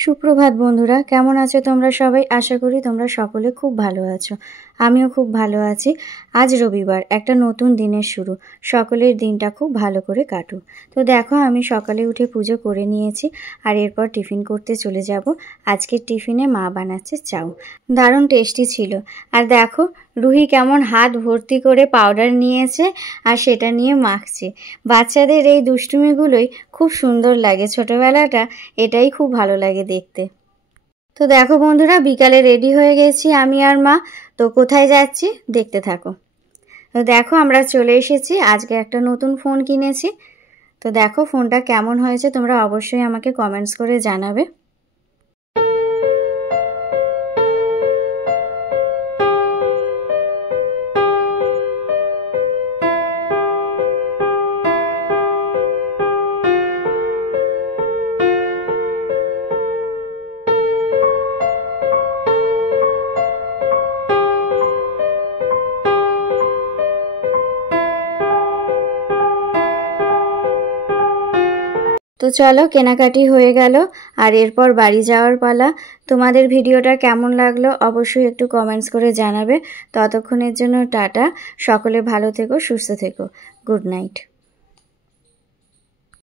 সুপ্রভাত বন্ধুরা, কেমন আছো তোমরা সবাই? আশা করি তোমরা সকলে খুব ভালো আছো। আমিও খুব ভালো আছি। আজ রবিবার, একটা নতুন দিনের শুরু। সকলের দিনটা খুব ভালো করে কাটুক। তো দেখো, আমি সকালে উঠে পুজো করে নিয়েছি আর এরপর টিফিন করতে চলে যাব। আজকের টিফিনে মা বানাচ্ছে চাউ, দারুণ টেস্টি ছিল। আর দেখো, রুহি কেমন হাত ভর্তি করে পাউডার নিয়েছে আর সেটা নিয়ে মাখছে। বাচ্চাদের এই দুষ্টুমিগুলোই খুব সুন্দর লাগে। ছোটবেলাটা এটাই খুব ভালো লাগে দেখতে। তো দেখো বন্ধুরা, বিকালে রেডি হয়ে গেছি আমি আর মা। তো কোথায় যাচ্ছি দেখতে থাকো। তো দেখো, আমরা চলে এসেছি। আজকে একটা নতুন ফোন কিনেছি। তো দেখো ফোনটা কেমন হয়েছে তোমরা অবশ্যই আমাকে কমেন্টস করে জানাবে। তো চলো, কেনাকাটি হয়ে গেল আর এরপর বাড়ি যাওয়ার পালা। তোমাদের ভিডিওটা কেমন লাগলো অবশ্যই একটু কমেন্টস করে জানাবে। ততক্ষণের জন্য টাটা। সকলে ভালো থেকো, সুস্থ থেকো। Good night.